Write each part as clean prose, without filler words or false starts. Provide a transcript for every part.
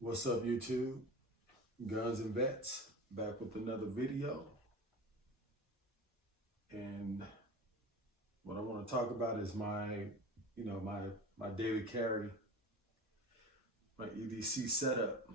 What's up, YouTube? Guns and Vets back with another video. And what I want to talk about is my daily carry, my EDC setup.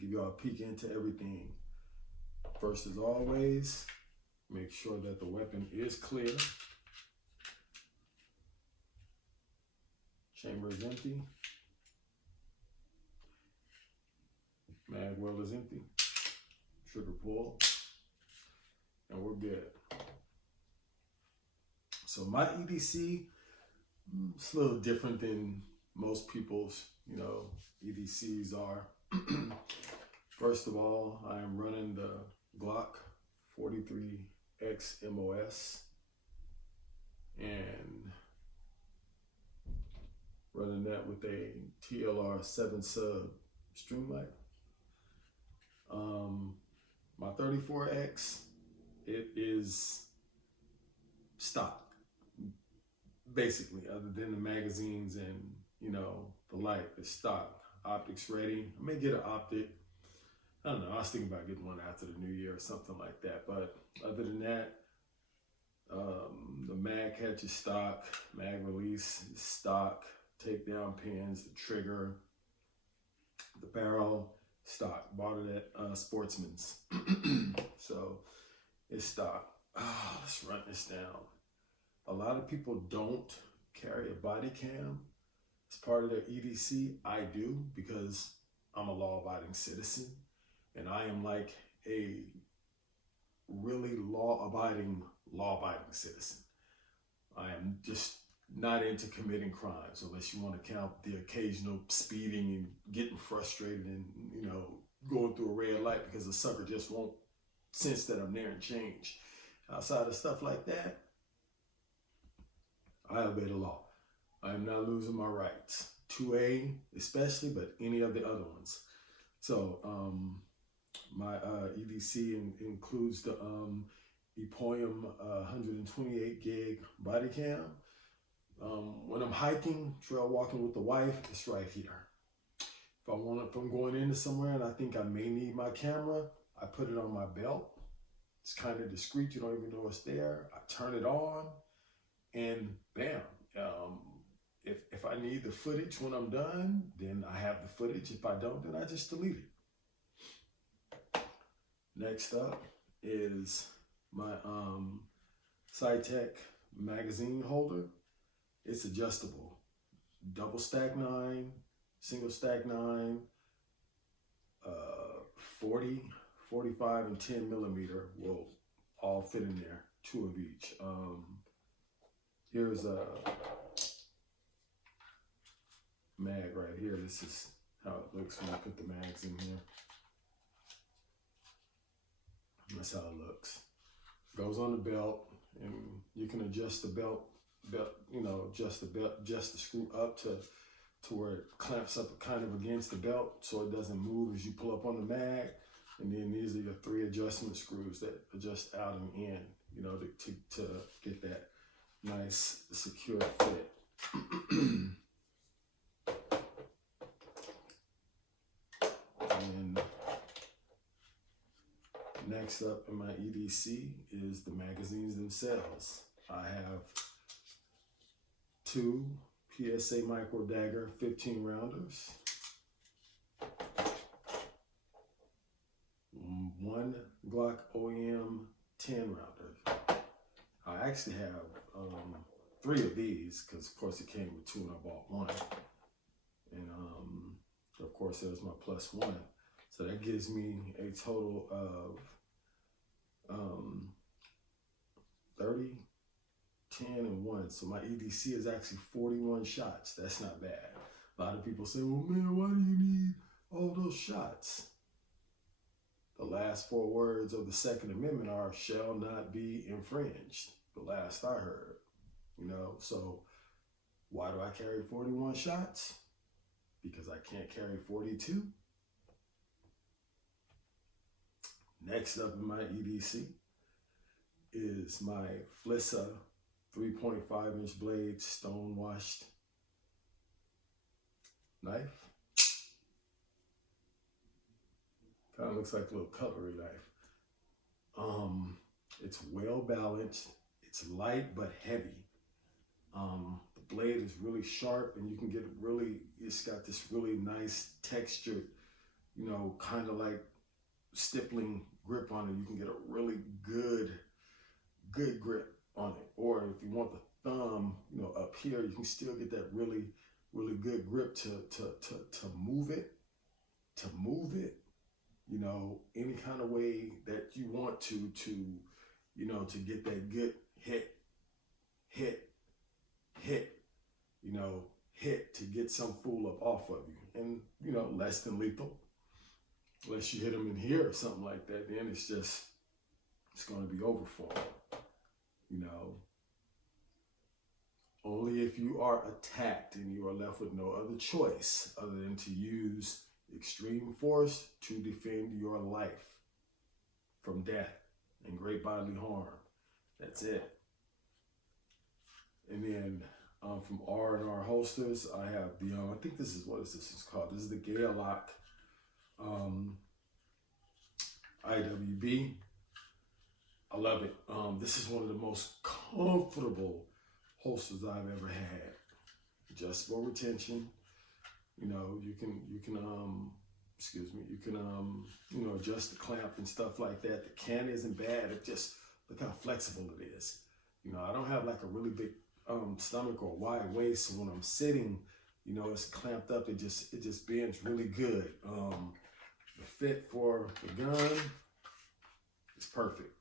Give you all a peek into everything. First, as always, make sure that the weapon is clear. Chamber is empty. Mag well is empty. Trigger pull. And we're good. So my EDC, it's a little different than most people's, EDCs are. First of all, I am running the Glock 43X MOS and running that with a TLR 7 sub Streamlight. My 34X, it is stock, basically, other than the magazines and, the light, it's stock. Optics ready. I may get an optic. I don't know. I was thinking about getting one after the new year or something like that. But other than that, the mag catch is stock. Mag release is stock. Takedown pins, the trigger, the barrel, stock. Bought it at Sportsman's. So it's stock. Let's run this down. A lot of people don't carry a body cam as part of their EDC. I do, because I'm a law-abiding citizen, and I am like a really law-abiding citizen. I am just not into committing crimes, unless you want to count the occasional speeding and getting frustrated and, going through a red light because the sucker just won't sense that I'm there and change. Outside of stuff like that, I obey the law. I am not losing my rights. 2A especially, but any of the other ones. So my EDC includes the Epoium 128 gig body cam. When I'm hiking, trail walking with the wife, it's right here. If I'm going into somewhere and I think I may need my camera, I put it on my belt. It's kind of discreet. You don't even know it's there. I turn it on and bam. If I need the footage when I'm done, then I have the footage. If I don't, then I just delete it. Next up is my Cytec magazine holder. It's adjustable. Double stack 9, single stack 9, 40, 45, and 10 millimeter will all fit in there. 2 of each. Here's a mag right here. This is how it looks when I put the mags in here. That's how it looks. Goes on the belt, and you can adjust the belt, adjust the screw up to where it clamps up kind of against the belt so it doesn't move as you pull up on the mag. And then these are your 3 adjustment screws that adjust out and in, to get that nice secure fit. And next up in my EDC is the magazines themselves. I have 2 PSA Micro Dagger 15 rounders, 1 Glock OEM 10 rounder. I actually have 3 of these because, of course, it came with 2 and I bought 1. And of course, there's my +1. So that gives me a total of 30, 10, and 1. So my EDC is actually 41 shots. That's not bad. A lot of people say, well, man, why do you need all those shots? The last 4 words of the Second Amendment are, shall not be infringed. The last I heard, So why do I carry 41 shots? Because I can't carry 42. Next up in my EDC is my Flissa 3.5-inch blade stone washed knife. Kind of looks like a little cutlery knife. It's well balanced. It's light but heavy. The blade is really sharp, and you can get it's got this really nice textured, kind of like stippling grip on it. You can get a really good grip on it. Or if you want the thumb, up here, you can still get that really, really good grip to move it, any kind of way that you want to get that good hit, to get some fool up off of you. And, less than lethal. Unless you hit them in here or something like that, then it's going to be over for them. Only if you are attacked and you are left with no other choice other than to use extreme force to defend your life from death and great bodily harm. That's it. And then from R&R Holsters, I have the, I think this is called? This is the Gaylock IWB. I love it. This is one of the most comfortable holsters I've ever had. Adjustable retention. You can adjust the clamp and stuff like that. The can isn't bad. It just, look how flexible it is. I don't have like a really big stomach or wide waist, so when I'm sitting, it's clamped up. It just bends really good. The fit for the gun is perfect.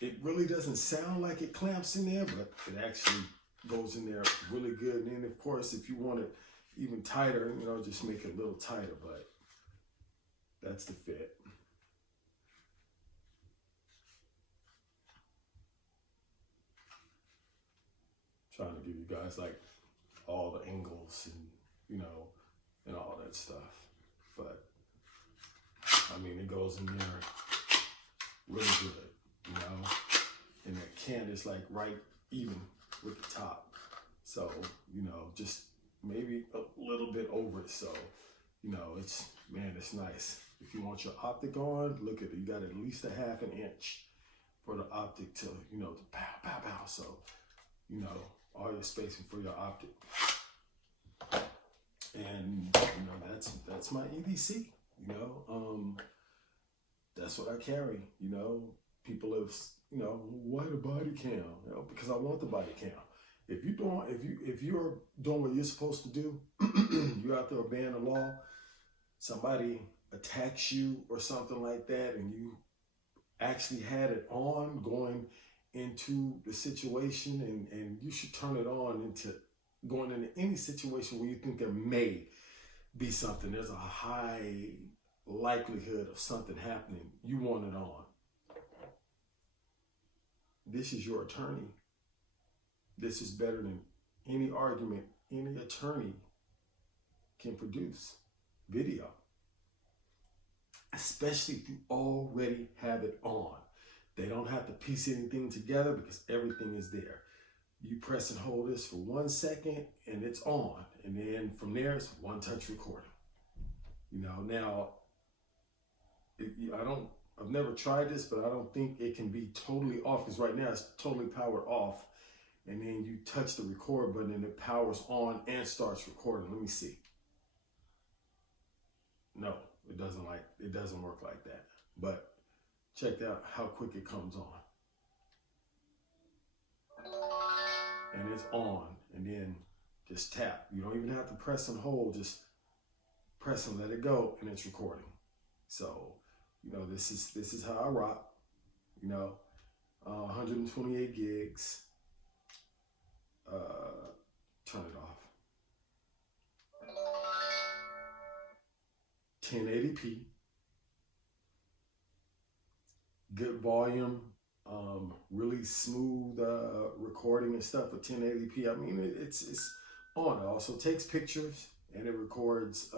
It really doesn't sound like it clamps in there, but it actually goes in there really good. And then, of course, if you want it even tighter, just make it a little tighter, but that's the fit. Trying to give you guys like all the angles and, and all that stuff. But, it goes in there really good, and that can is like right even with the top. So, just maybe a little bit over it. So, it's nice. If you want your optic on, look at it. You got at least a half an inch for the optic to, to pow, pow, pow. So, all your spacing for your optic. And, that's my EDC, that's what I carry, People have, why the body cam? Because I want the body cam. If you're doing what you're supposed to do, you're out there obeying the law, somebody attacks you or something like that, and you actually had it on going into the situation, and you should turn it on into going into any situation where you think there may be something. There's a high likelihood of something happening. You want it on. This is your attorney. This is better than any argument any attorney can produce. Video. Especially if you already have it on. They don't have to piece anything together because everything is there. You press and hold this for 1 second and it's on. And then from there, it's one touch recording. Now, I've never tried this, but I don't think it can be totally off, because right now it's totally powered off. And then you touch the record button and it powers on and starts recording. Let me see. No, it doesn't work like that. But check out how quick it comes on. And it's on, and then just tap. You don't even have to press and hold, just press and let it go, and it's recording. So, this is how I rock. 128 gigs. Turn it off. 1080p. Good volume. Really smooth recording and stuff with 1080p. It's on. It also takes pictures and it records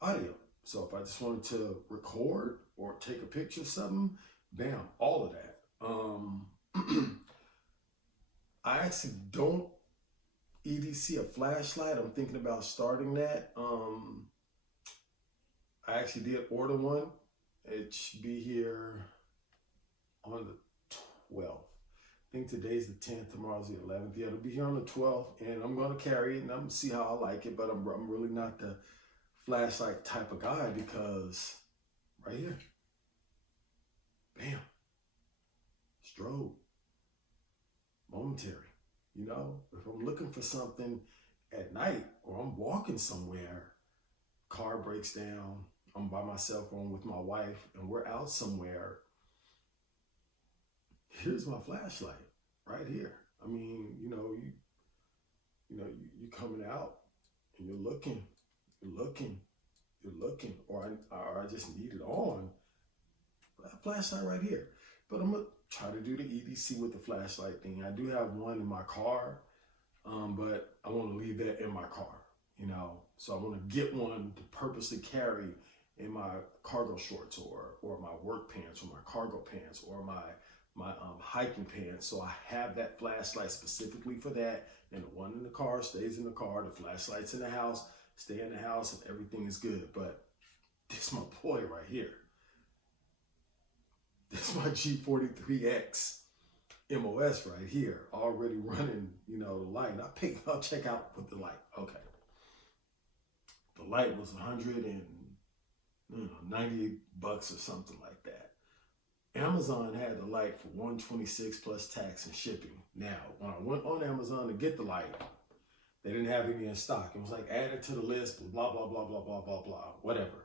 audio. So if I just wanted to record or take a picture of something, bam, all of that. I actually don't EDC a flashlight. I'm thinking about starting that. I actually did order one. It should be here on the 12th. I think today's the 10th, tomorrow's the 11th. Yeah, it'll be here on the 12th, and I'm going to carry it, and I'm going to see how I like it, but I'm really not the flashlight type of guy because right here, bam, strobe, momentary. You know, if I'm looking for something at night or I'm walking somewhere, car breaks down, I'm by myself or I'm with my wife and we're out somewhere, here's my flashlight right here. I mean, you coming out and you're looking, or I just need it on. That flashlight right here. But I'm gonna try to do the EDC with the flashlight thing. I do have one in my car, but I want to leave that in my car. So I want to get one to purposely carry in my cargo shorts or my work pants or my cargo pants or my hiking pants. So I have that flashlight specifically for that, and the one in the car stays in the car. The flashlight's in the house, stay in the house, and everything is good. But this my boy right here. This is my G43X MOS right here, already running, the light. I'll check out with the light. Okay. The light was $198 or something like that. Amazon had the light for $126 plus tax and shipping. Now, when I went on Amazon to get the light, they didn't have any in stock. It was like added to the list, blah, blah, blah, blah, blah, blah, blah, whatever.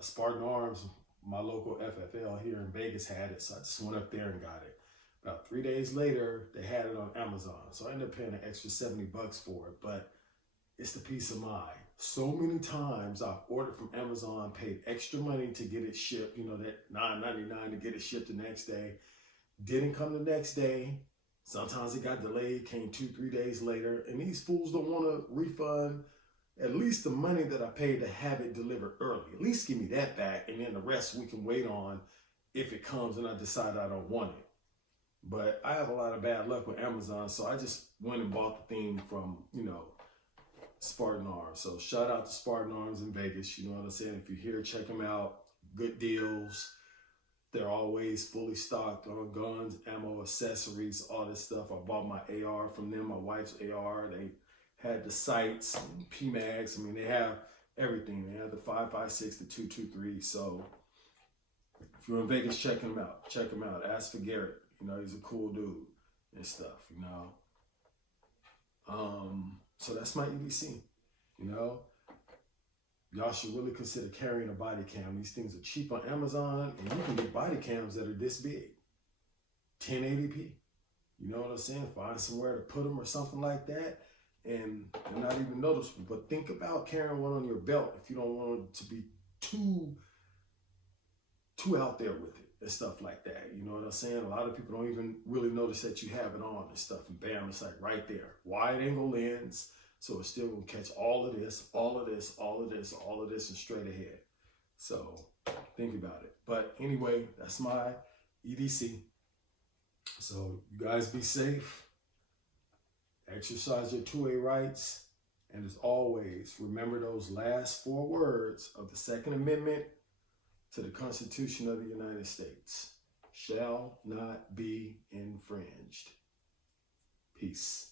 Spartan Arms, my local FFL here in Vegas had it, so I just went up there and got it. About 3 days later, they had it on Amazon, so I ended up paying an extra $70 for it, but it's the peace of mind. So many times I've ordered from Amazon, paid extra money to get it shipped, that $9.99 to get it shipped the next day. Didn't come the next day. Sometimes it got delayed, came 2-3 days later, and these fools don't want to refund at least the money that I paid to have it delivered early. At least give me that back, and then the rest we can wait on if it comes and I decide I don't want it. But I have a lot of bad luck with Amazon, so I just went and bought the thing from, Spartan Arms. So shout out to Spartan Arms in Vegas. You know what I'm saying? If you're here, check them out. Good deals. They're always fully stocked on guns, ammo, accessories, all this stuff. I bought my AR from them, my wife's AR. They had the sights, PMags. I mean, they have everything. They have the 5.56, the 2.23. So if you're in Vegas, check them out. Check them out. Ask for Garrett. He's a cool dude and stuff, So that's my EDC. Y'all should really consider carrying a body cam. These things are cheap on Amazon, and you can get body cams that are this big, 1080p. You know what I'm saying? Find somewhere to put them or something like that, and they're not even noticeable. But think about carrying one on your belt if you don't want it to be too out there with it and stuff like that. You know what I'm saying? A lot of people don't even really notice that you have it on and stuff, and bam, it's like right there. Wide angle lens, so it's still gonna catch all of this, all of this, all of this, all of this, and straight ahead. So think about it. But anyway, that's my EDC. So you guys be safe, exercise your 2A rights, and as always, remember those last 4 words of the Second Amendment to the Constitution of the United States: shall not be infringed. Peace.